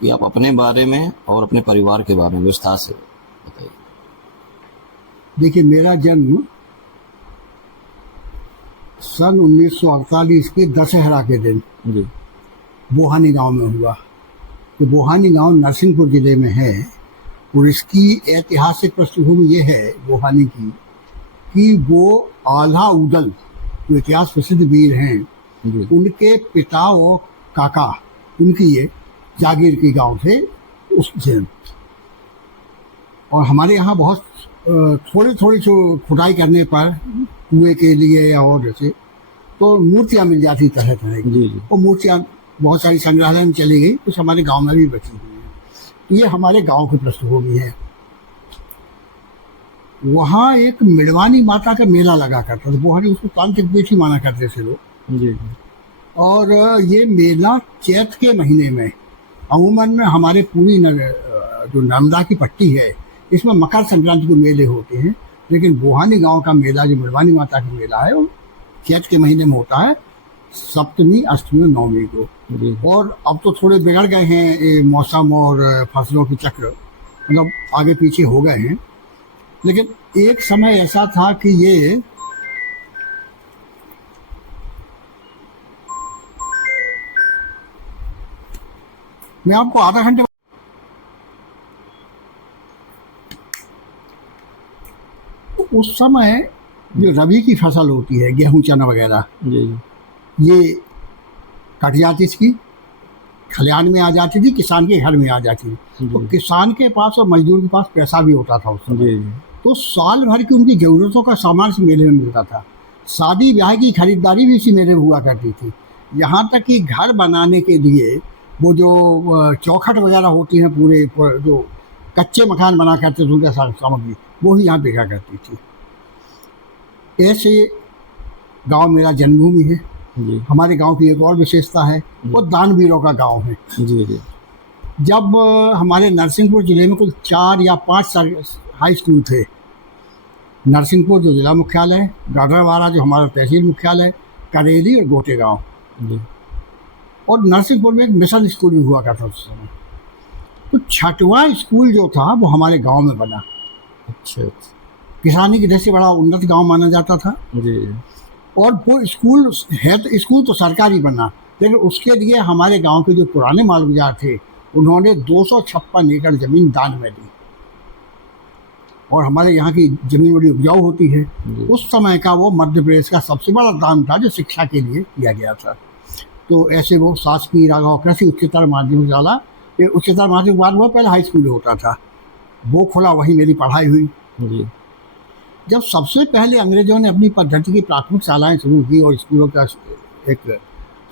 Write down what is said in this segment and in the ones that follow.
कि आप अपने बारे में और अपने परिवार के बारे में विस्तार से बताइए। देखिए, मेरा जन्म सन 1948 के दशहरा के दिन जी। बोहानी गांव में हुआ। तो बोहानी गांव नरसिंहपुर जिले में है और इसकी ऐतिहासिक पृष्ठभूमि ये है बोहानी की कि वो आल्हा उदल जो इतिहास प्रसिद्ध वीर हैं, जी। उनके पिता और काका, उनकी ये जागीर की गांव थे उससे। और हमारे यहाँ बहुत थोड़ी थोड़ी खुदाई करने पर कुएं के लिए या और जैसे तो मूर्तियाँ मिल जाती तरह तरह की। जी। जी। वो मूर्तियाँ बहुत सारी संग्रहालय में चली गई, कुछ हमारे गांव में भी बची हुई है। तो ये हमारे गांव की पृष्ठभूमि है। वहाँ एक मिड़वानी माता का मेला लगा करता था। बोहानी उसको तांत्रिक पीठ ही माना करते थे लोग। जी। और ये मेला चैत के महीने में अमूमन में हमारे पूरी जो नर्मदा की पट्टी है इसमें मकर संक्रांति को मेले होते हैं, लेकिन बोहानी गांव का मेला जो मिड़वानी माता का मेला है वो चैत के महीने में होता है, सप्तमी, अष्टमी और नवमी को। जी। और अब तो थोड़े बिगड़ गए हैं ये मौसम और फसलों के चक्र, मतलब आगे पीछे हो गए हैं। लेकिन एक समय ऐसा था कि ये मैं आपको आधा घंटे उस समय जो रबी की फसल होती है, गेहूं चना वगैरह, जी। ये कट जाती थी, खलिहान में आ जाती थी, किसान के घर में आ जाती थी। तो किसान के पास और मजदूर के पास पैसा भी होता था उस समय। जी। तो साल भर की उनकी ज़रूरतों का सामान इस मेले में मिलता था। शादी ब्याह की खरीदारी भी इसी मेले में हुआ करती थी। यहाँ तक कि घर बनाने के लिए वो जो चौखट वगैरह होती हैं, पूरे जो कच्चे मकान बना करते थे उनका सामग्री, वो ही यहाँ बिका करती थी। ऐसे गांव मेरा जन्मभूमि है। जी। हमारे गांव की एक और विशेषता है, वो दानवीरों का गांव है। जी। जी। जब हमारे नरसिंहपुर ज़िले में कुल 4 या 5 हाई स्कूल थे। नरसिंहपुर जो जिला मुख्यालय है, गाडरवाड़ा जो हमारा तहसील मुख्यालय है, करेली और गोटे गाँव। जी। और नरसिंहपुर में एक मिशन स्कूल भी हुआ करता उस समय। तो 6वां स्कूल जो था वो हमारे गांव में बना। अच्छा। किसानी की दृष्टि से बड़ा उन्नत गांव माना जाता था। जी। और वो स्कूल है, तो स्कूल तो सरकारी बना, लेकिन उसके लिए हमारे गांव के जो पुराने मालगुजार थे उन्होंने 256 एकड़ ज़मीन दान में दी। और हमारे यहाँ की ज़मीन बड़ी उपजाऊ होती है। उस समय का वो मध्य प्रदेश का सबसे बड़ा दान था जो शिक्षा के लिए किया गया था। तो ऐसे वो शासकीय राघव कृषि उच्चतर माध्यमिक विद्यालय, ये उच्चतर माध्यमिक बाद वो पहले हाई स्कूल होता था, वो खुला, वहीं मेरी पढ़ाई हुई। जी। जब सबसे पहले अंग्रेजों ने अपनी पद्धति की प्राथमिक शालाएं शुरू की और स्कूलों का एक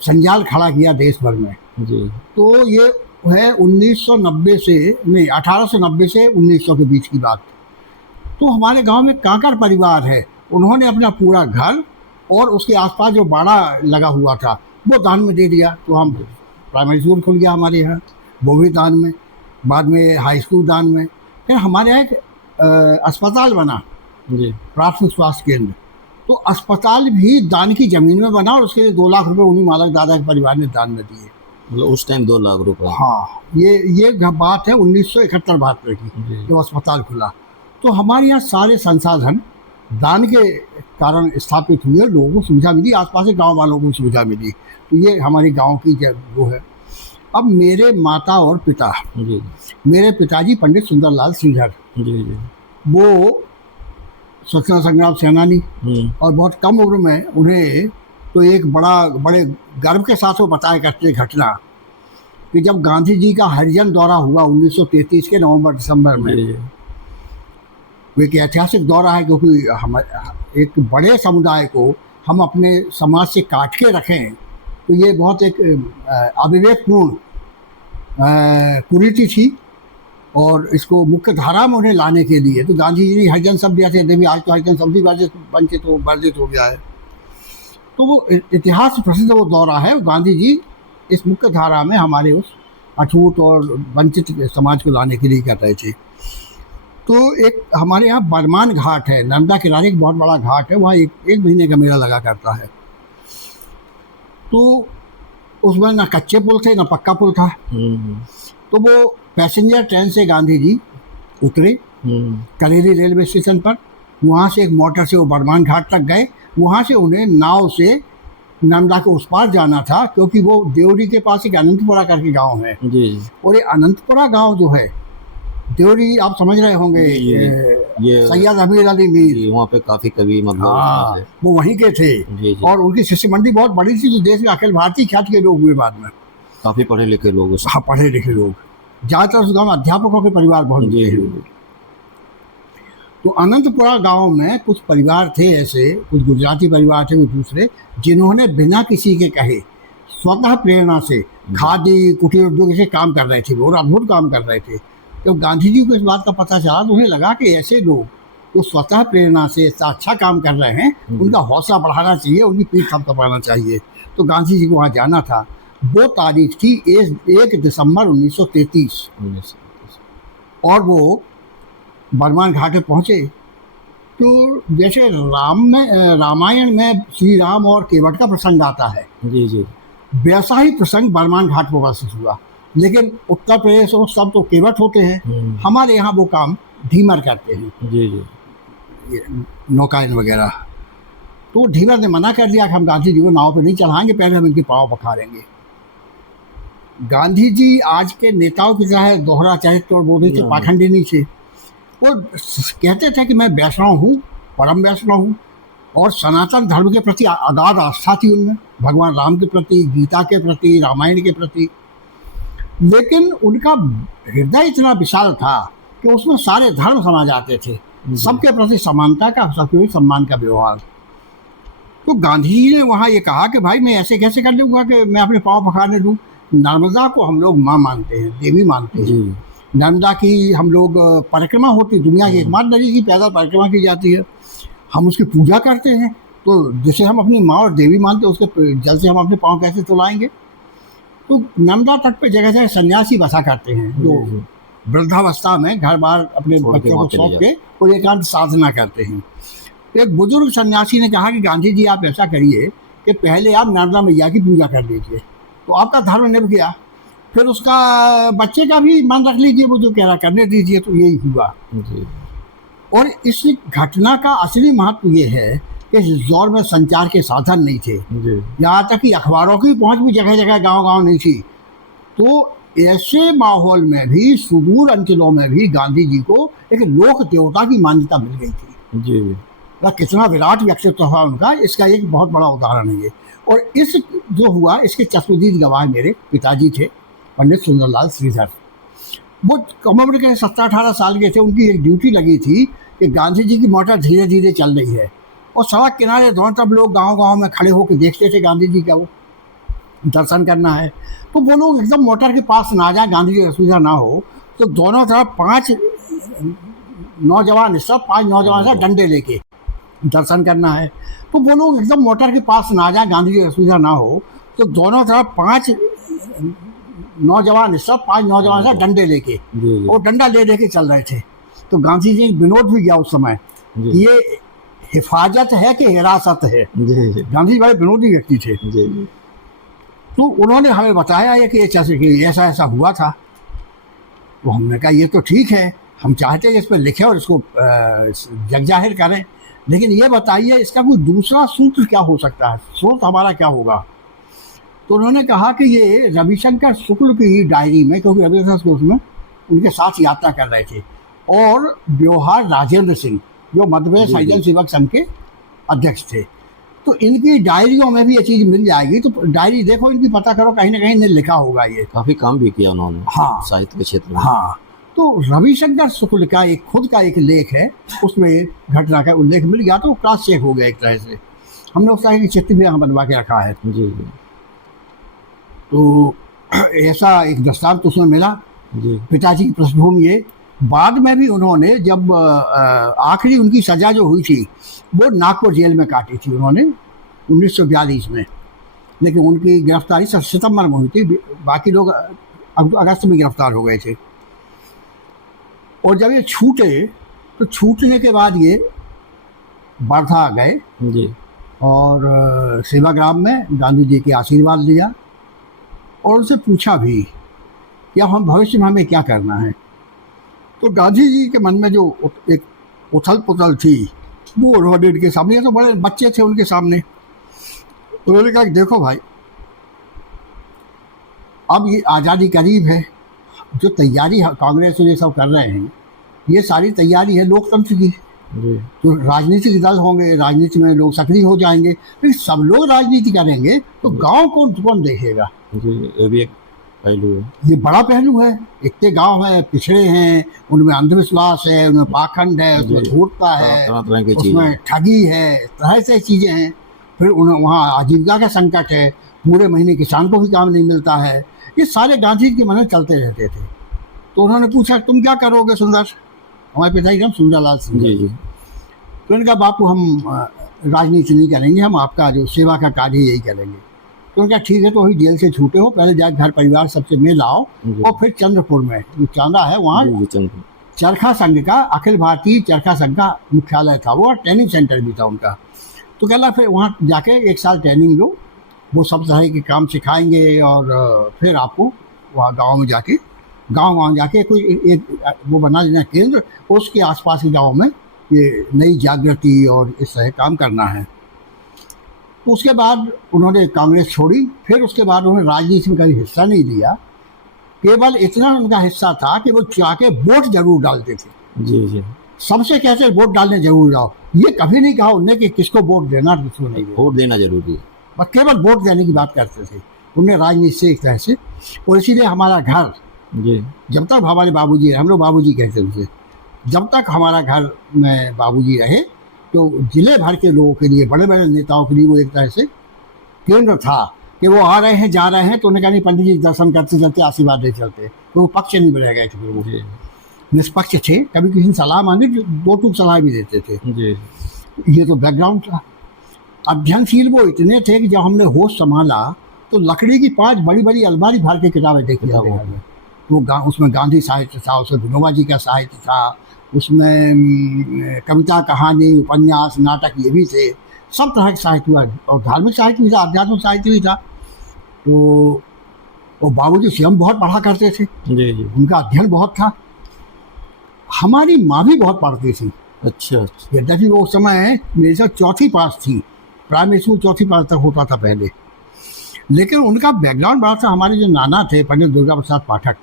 संजाल खड़ा किया देश भर में, जी। तो ये है 1990 से नहीं 1890 से 1900 के बीच की बात। तो हमारे गांव में कांकर परिवार है, उन्होंने अपना पूरा घर और उसके आसपास जो बाड़ा लगा हुआ था वो दान में दे दिया। तो हम प्राइमरी स्कूल खुल गया हमारे यहाँ, वो भी दान में, बाद में हाई स्कूल दान में। फिर हमारे यहाँ एक अस्पताल बना, जी। प्राथमिक स्वास्थ्य केंद्र। तो अस्पताल भी दान की ज़मीन में बना और उसके लिए 2 लाख रुपए उन्हीं मालक दादा के परिवार ने दान में दिए। मतलब उस टाइम 2 लाख रुपए। हाँ, ये बात है 1971-72 की, जब अस्पताल खुला। तो हमारे यहाँ सारे संसाधन दान के कारण स्थापित हुए, लोगों को सुविधा मिली, आसपास के गांव वालों को सुविधा मिली। तो ये हमारे गांव की वो है। अब मेरे माता और पिता, जी। मेरे पिताजी पंडित सुंदरलाल श्रीधर, जी। जी। वो स्वतंत्रता संग्राम सेनानी, और बहुत कम उम्र में उन्हें तो एक बड़े गर्व के साथ वो बताया करते घटना कि जब गांधी जी का हरिजन दौरा हुआ 1933 के नवंबर-दिसंबर में, वो एक ऐतिहासिक दौरा है क्योंकि हम एक बड़े समुदाय को हम अपने समाज से काट के रखें, तो ये बहुत एक अविवेकपूर्ण कुरीति थी। और इसको मुख्य धारा में उन्हें लाने के लिए तो गांधी जी ने हरिजन शब्द दिया था, आज तो हरिजन शब्द ही वर्जित हो गया है। तो वो इतिहास प्रसिद्ध वो दौरा है, गांधी जी इस मुख्य धारा में हमारे उस अछूत और वंचित समाज को लाने के लिए कर रहे थे। तो एक हमारे यहाँ बरमान घाट है, नर्मदा किनारे एक बहुत बड़ा घाट है, वहाँ एक महीने का मेला लगा करता है। तो उसमें ना कच्चे पुल थे ना पक्का पुल था। हम्म, तो वो पैसेंजर ट्रेन से गांधी जी उतरे करेली रेलवे स्टेशन पर। वहाँ से एक मोटर से वो बर्मान घाट तक गए। वहाँ से उन्हें नाव से नर्मदा के उस पार जाना था, क्योंकि वो देवरी के पास एक अनंतपुरा करके गांव है। जी जी और ये अनंतपुरा गांव जो है, देवरी आप समझ रहे होंगे, जी, ये सैयद अमीर अली मीर, जी, वहाँ पे काफी कवि मतलब हाँ, उसमें वो वहीं के थे। जी जी, और उनकी शिष्य मंडी बहुत बड़ी थी, जो देश में अखिल भारतीय ख्याति के लोग हुए बाद में। काफी पढ़े लिखे लोग उस हाँ, पढ़े लिखे लोग, ज़्यादातर उस गाँव में अध्यापकों के परिवार बहुत जी होते जी हैं। तो अनंतपुरा गांव में कुछ परिवार थे ऐसे, कुछ गुजराती परिवार थे, कुछ दूसरे, जिन्होंने बिना किसी के कहे स्वतः प्रेरणा से खादी कुटीर उद्योग से काम कर रहे थे और अद्भुत काम कर रहे थे। तो गांधी जी को इस बात का पता चला तो उन्हें लगा कि ऐसे लोग जो स्वतः प्रेरणा से इतना अच्छा काम कर रहे हैं, उनका हौसला बढ़ाना चाहिए, उनकी पीठ थपथपाना चाहिए। तो गांधी जी को वहाँ जाना था। वो तारीख थी 1 दिसंबर 1933। और वो बर्मान घाट पे पहुँचे। तो जैसे रामायण में श्री राम और केवट का प्रसंग आता है, जी जी, वैसा ही प्रसंग बर्मान घाट पर उपस्थित हुआ। लेकिन उत्तर प्रदेश और सब तो केवट होते हैं, हमारे यहाँ वो काम ढीमर करते हैं, जी जी, ये नौकायन वगैरह। तो ढीमर ने मना कर दिया कि हम गांधी जी को नाव पे नहीं चढ़ाएंगे, पहले हम इनके पाँव पखारेंगे। गांधी जी आज के नेताओं की तरह दोहरा चरित्र और बोधी थे, पाखंडी नहीं थे। वो कहते थे कि मैं वैष्णव हूँ, परम वैष्णव हूँ, और सनातन धर्म के प्रति अगाध आस्था थी उनमें, भगवान राम के प्रति, गीता के प्रति, रामायण के प्रति। लेकिन उनका हृदय इतना विशाल था कि उसमें सारे धर्म समा जाते थे, सबके प्रति समानता का, सबके प्रति सम्मान का व्यवहार। तो गांधी जी ने वहाँ ये कहा कि भाई मैं ऐसे कैसे कर लूँगा कि मैं अपने पाँव पखारने दूँ। नर्मदा को हम लोग माँ मानते हैं, देवी मानते हैं। नर्मदा की हम लोग परिक्रमा होती, दुनिया की एकमात्र नदी की पैदल परिक्रमा की जाती है, हम उसकी पूजा करते हैं। तो जिसे हम अपनी माँ और देवी मानते हैं, उसके जल से हम अपने पाँव कैसे धुलाएंगे। तो नर्मदा तट पे जगह जगह सन्यासी बसा करते हैं, जो वृद्धावस्था में घर बार अपने बच्चों को सौंप के और एकांत साधना करते हैं। एक बुजुर्ग सन्यासी ने कहा कि गांधी जी आप ऐसा करिए कि पहले आप नर्मदा मैया की पूजा कर लीजिए, तो आपका धर्म निभ गया, फिर उसका बच्चे का भी मन रख लीजिए, वो जो कह रहा करने दीजिए। तो यही हुआ। और इस घटना का असली महत्व ये है कि इस दौर में संचार के साधन नहीं थे, यहाँ तक कि अखबारों की पहुंच भी जगह जगह गांव-गांव नहीं थी। तो ऐसे माहौल में भी, सुदूर अंचलों में भी गांधी जी को एक लोक देवता की मान्यता मिल गई थी। जी, कितना विराट व्यक्तित्व था उनका, इसका एक बहुत बड़ा उदाहरण है ये। और इस जो हुआ, इसके चश्मदीद गवाह मेरे पिताजी थे, पंडित सुंदरलाल श्रीधर। वो कम उम्र के 17-18 साल के थे। उनकी एक ड्यूटी लगी थी कि गांधी जी की मोटर धीरे धीरे चल रही है, और सड़क किनारे दोनों तरफ लोग गांव-गांव में खड़े होकर देखते थे गांधी जी का वो दर्शन करना है। तो वो लोग एकदम मोटर के पास ना जाए, गांधी जी की असुविधा ना हो, तो दोनों तरफ 5 नौजवान सब डंडे लेके दर्शन करना है। तो वो लोग एकदम मोटर के पास ना जाए, गांधी जी की असुविधा ना हो, तो दोनों तरफ 5 नौजवान सब डंडे लेके, और डंडा ले लेके चल रहे थे। तो गांधी जी विनोद भी गया उस समय, ये हिफाजत है कि हिरासत है। गांधी जी बड़े विनोदी व्यक्ति थे। तो उन्होंने हमें बताया ये कि ऐसा ऐसा हुआ था। तो हमने कहा ये तो ठीक है, हम चाहते हैं कि इस पर लिखें और इसको जग जाहिर करें, लेकिन ये बताइए इसका कोई दूसरा सूत्र क्या हो सकता है, स्रोत हमारा क्या होगा। तो उन्होंने कहा कि ये रविशंकर शुक्ल की डायरी में, क्योंकि रविशंकर शुक्ल में उनके साथ यात्रा कर रहे थे, और व्यवहार राजेंद्र सिंह जो मध्य प्रदेश हरिजन सेवक संघ के अध्यक्ष थे, तो इनकी डायरियों में भी ये चीज़ मिल जाएगी। तो डायरी देखो इनकी, पता करो, कहीं ना कहीं ने लिखा होगा ये। काफी काम भी किया उन्होंने, हाँ, साहित्य के क्षेत्र में। हाँ, तो रविशंकर शुक्ल का एक खुद का एक लेख है, उसमें घटना का उल्लेख मिल गया, तो क्रॉस चेक हो गया एक तरह से। हमने उस तरह की चित्र भी यहाँ बनवा के रखा है। जी, तो ऐसा एक दस्तावेज तो उसमें मिला। पिताजी की पृष्ठभूमि ये। बाद में भी उन्होंने, जब आखिरी उनकी सज़ा जो हुई थी वो नागपुर जेल में काटी थी उन्होंने 1942 में, लेकिन उनकी गिरफ्तारी सितंबर में हुई थी, बाकी लोग अगस्त में गिरफ्तार हो गए थे। और जब ये छूटे, तो छूटने के बाद ये वर्धा गए और सेवाग्राम में गांधी जी के आशीर्वाद लिया। और उनसे पूछा भी कि अब हम भविष्य में हमें क्या करना है। तो गांधी जी के मन में जो एक उथल पुथल थी वो उन्होंने इनके सामने, ये तो बड़े बच्चे थे उनके सामने, उन्होंने कहा कि देखो भाई, अब ये आज़ादी करीब है, जो तैयारी कांग्रेस और ये सब कर रहे हैं, ये सारी तैयारी है लोकतंत्र की। जी तो राजनीतिक दल होंगे, राजनीति में लोग सक्रिय हो जाएंगे, लेकिन सब लोग राजनीति करेंगे तो गांव कौन कौन देखेगा। जी, ये भी एक पहलू है। ये बड़ा पहलू है। इतने गांव हैं, पिछड़े हैं, उनमें अंधविश्वास है, उनमें पाखंड है, उसमें जी। धूर्तता है, तरह तरह की चीजें उसमें ठगी है, तरह से चीज़ें हैं। फिर उन्हें वहाँ आजीविका का संकट है, पूरे महीने किसान को भी काम नहीं मिलता है। ये सारे गांधी जी के मन में चलते रहते थे। तो उन्होंने पूछा तुम क्या करोगे सुंदर, हमारे पिताजी का नाम सुंदरलाल सिंह। जी जी तो उन्होंने कहा बापू हम राजनीति नहीं करेंगे, हम आपका जो सेवा का कार्य यही करेंगे। तो उनका ठीक है, तो वही जेल से छूटे हो, पहले जाकर घर परिवार सबसे मिल आओ, जी। और फिर चंद्रपुर में जो चांदा है वहाँ जी, जी, चंद्र। चरखा संघ का, अखिल भारतीय चरखा संघ का मुख्यालय था वो, और ट्रेनिंग सेंटर भी था उनका। तो कहला फिर वहाँ जाके 1 साल ट्रेनिंग लो, वो सब तरह के काम सिखाएंगे, और फिर आपको वहाँ गाँव जाके कोई एक वो बना लेना केंद्र, उसके आसपास के गाँव में ये नई जागृति और इस तरह काम करना है। तो उसके बाद उन्होंने कांग्रेस छोड़ी। फिर उसके बाद उन्होंने राजनीति में कभी हिस्सा नहीं लिया। केवल इतना उनका हिस्सा था कि वो जाके वोट जरूर डालते थे। जी जी, सबसे कहते वोट डालने जरूर जाओ, ये कभी नहीं कहा उनने कि किसको वोट देना किसको नहीं देना, वोट देना जरूरी है। बस केवल वोट देने की बात करते थे उनने राजनीति से एक तरह से। और इसीलिए हमारा घर, जी जब तक हमारे बाबूजी, हम लोग बाबूजी कहते थे, जब तक हमारा घर में बाबूजी रहे, तो जिले भर के लोगों के लिए, बड़े बड़े नेताओं के लिए वो एक तरह से केंद्र था कि वो आ रहे हैं जा रहे हैं तो उन्हें कहा नहीं पंडित जी दर्शन करते चलते आशीर्वाद दे चलते, तो वो पक्ष नहीं बने गए थे। फिर वो जी निष्पक्ष थे, कभी किसी ने सलाह मांगी तो 2 टूक सलाह भी देते थे। जी ये तो बैकग्राउंड था। अध्ययनशील वो इतने थे कि जब हमने होश संभाला तो लकड़ी की 5 बड़ी बड़ी अलमारी भर के किताबें देखी जाते हैं। तो उसमें गांधी साहित्य था, उसमें विनोबा जी का साहित्य था, उसमें कविता, कहानी, उपन्यास, नाटक ये भी थे, सब तरह के साहित्य हुआ, और धार्मिक साहित्य भी था, आध्यात्मिक साहित्य भी था। तो वो बाबूजी स्वयं बहुत पढ़ा करते थे, जी जी। उनका अध्ययन बहुत था। हमारी माँ भी बहुत पढ़ती थी। अच्छा अच्छा। यद्यपि वो समय मेरे साथ 4वीं पास थी, प्राइमरी स्कूल 4वीं पास तक होता था पहले, लेकिन उनका बैकग्राउंड बड़ा था। हमारे जो नाना थे पंडित दुर्गा प्रसाद पाठक,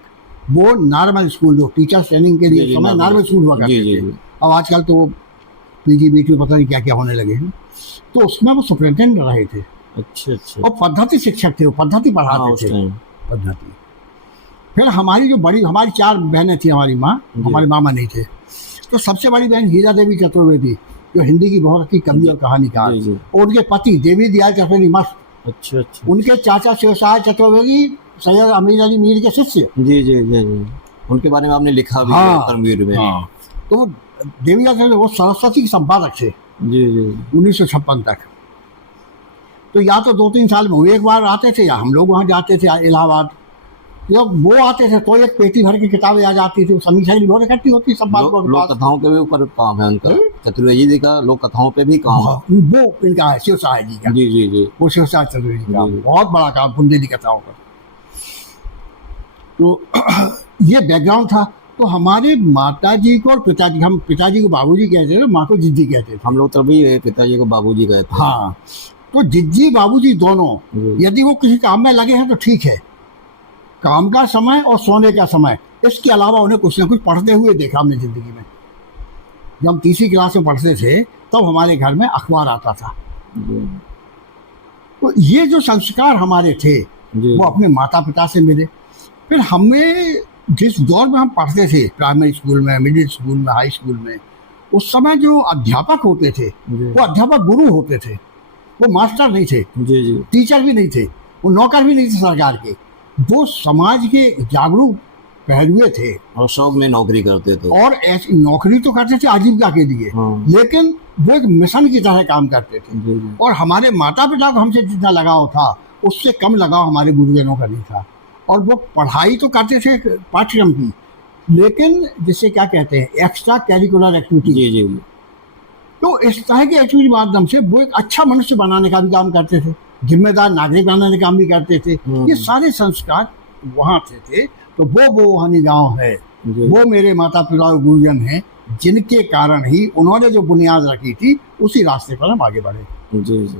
वो नार्मल स्कूल, जो टीचर्स ट्रेनिंग के लिए समय नार्मल स्कूल हुआ करते थे। अब आजकल तो पीजी बीटी पता नहीं क्या क्या होने लगे हैं। तो उसमें वो सुपरिटेंडेंट रहे थे। अच्छा अच्छा। और पद्धति शिक्षक थे, वो पद्धति पढ़ाते थे, पद्धति। फिर हमारी जो बड़ी, हमारी 4 बहनें थी, हमारी माँ, हमारे मामा नहीं थे। तो सबसे बड़ी बहन हीरा देवी चतुर्वेदी, जो हिंदी की बहुत अच्छी कवि और कहानीकार, और उनके पति देवी दयाल चतुर्वेदी मस्त। अच्छा अच्छा। उनके चाचा शिवसाय चतुर्वेदी सैयद अमीर अली मीर के शिष्य। जी जी जी जी, उनके बारे में आपने लिखा भी है कर्मवीर में। तो वो देवी दयाल वो सरस्वती के संपादक थे। जी जी। 1956 तक। तो या तो 2-3 साल में वो एक बार आते थे, या हम लोग वहाँ जाते थे इलाहाबाद। जब वो आते थे तो एक पेटी भर की किताबें आ जाती थी, समीक्षा की बहुत इकट्ठी होती, सब बात लोक कथाओं के भी ऊपर काम है उनका, चतुर्वेदी जी का लोक कथाओं पे भी काम है। वो इनका है शिवसाय जी का। जी जी जी, वो शिवसाय चतुर्वेदी का बहुत बड़ा काम, बुंदेली कथाओं का। तो ये बैकग्राउंड था। तो हमारे माता जी को और पिताजी, हम पिताजी को बाबूजी कहते थे, माँ को जिज्जी कहते थे। हम लोग तभी पिताजी को बाबूजी कहते हैं। हाँ, तो जिज्जी बाबूजी दोनों, यदि वो किसी काम में लगे हैं तो ठीक है, काम का समय और सोने का समय, इसके अलावा उन्हें कुछ ना कुछ पढ़ते हुए देखा हमने जिंदगी में। जब हम 3री क्लास में पढ़ते थे तब हमारे घर में अखबार आता था। तो ये जो संस्कार हमारे थे वो अपने माता पिता से मिले। फिर हमें जिस दौर में हम पढ़ते थे, प्राइमरी स्कूल में, मिडिल स्कूल में, हाई स्कूल में, उस समय जो अध्यापक होते थे वो अध्यापक गुरु होते थे, वो मास्टर नहीं थे। जी जी। टीचर भी नहीं थे, वो नौकर भी नहीं थे सरकार के, वो समाज के जागरूक पहलुए थे और शौक में नौकरी करते थे। और ऐसी नौकरी तो करते थे आजीविका के लिए, लेकिन वो एक मिशन की तरह काम करते थे। और हमारे माता पिता को हमसे जितना लगाव था उससे कम लगाव हमारे गुरुजनों का नहीं था। और वो पढ़ाई तो करते थे पाठ्यक्रम की, लेकिन जिसे क्या कहते हैं, एक्स्ट्रा कैरिकुलर एक्टिविटी। जी जी। तो इस तरह की एक्टिविटी माध्यम से वो एक अच्छा मनुष्य बनाने का भी काम करते थे। जिम्मेदार नागरिक बनाने का काम भी करते थे। हम्म। ये सारे संस्कार वहाँ थे। तो वो बोहानी गांव है, जी। वो मेरे माता पिता और गुरुजन हैं, जिनके कारण ही उन्होंने जो बुनियाद रखी थी उसी रास्ते पर हम आगे बढ़े। जी जी।